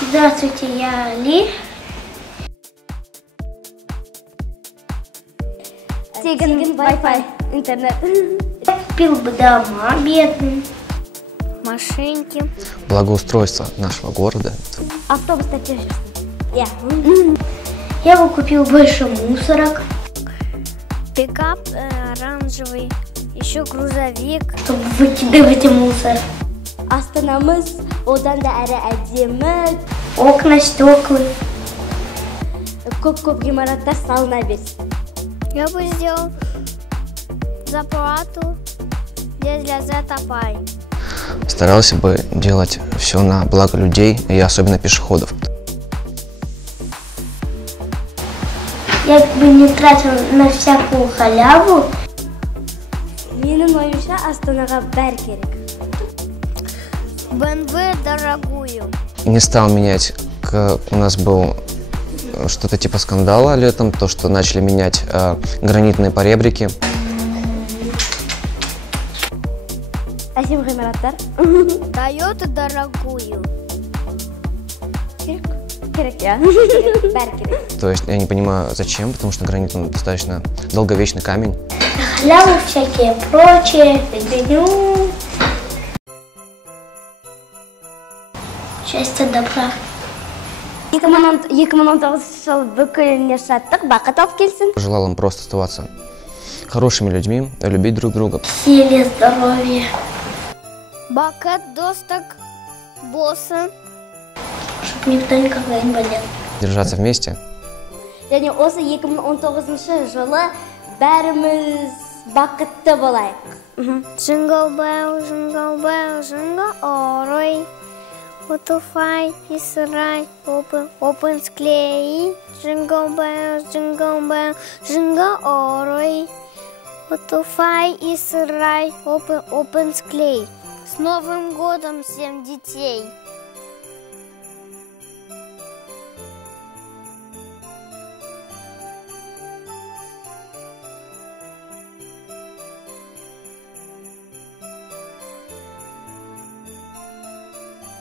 Здравствуйте, я Ли. Тегин, Wi-Fi, интернет. Я купил бы дома бедным. Машинки. Благоустройство нашего города. Автобус отечественный. Я бы купил больше мусорок, Пикап оранжевый. Еще грузовик. чтобы выкидывать мусор. Астанамыз одан да әрі әдемі, Окна, стекла. көп ғимараттар салына берсін. Я бы сделал заплату для Зетапай. Старался бы делать все на благо людей и особенно пешеходов. Я бы не тратил на всякую халяву. Менің ойымша Астанаға бәр керек. БМВ дорогую. Не стал менять, у нас был что-то типа скандала летом, то, что начали менять гранитные поребрики. Әсем ғимараттар. Тойоту дорогую. Керек, я. Бәр керек. То есть я не понимаю, зачем, потому что гранит он достаточно долговечный камень. Халявы всякие прочие, фигню. Счастья, добра. 2019 жыл бүкіліне шаттық, бақыт алып келсін. Желал им просто оставаться хорошими людьми, любить друг друга. Силе, здоровья. Бакет досток босса. Чтобы никто никогда не болел. Держаться вместе. Және осы 2019 жылы бәріміз бақытты болайық. Jingle bell, jingle bell, jingle all right. What to find is right. Open склей. Jingle bell, jingle all right. What to find is right. Open склей. С Новым годом всем детей!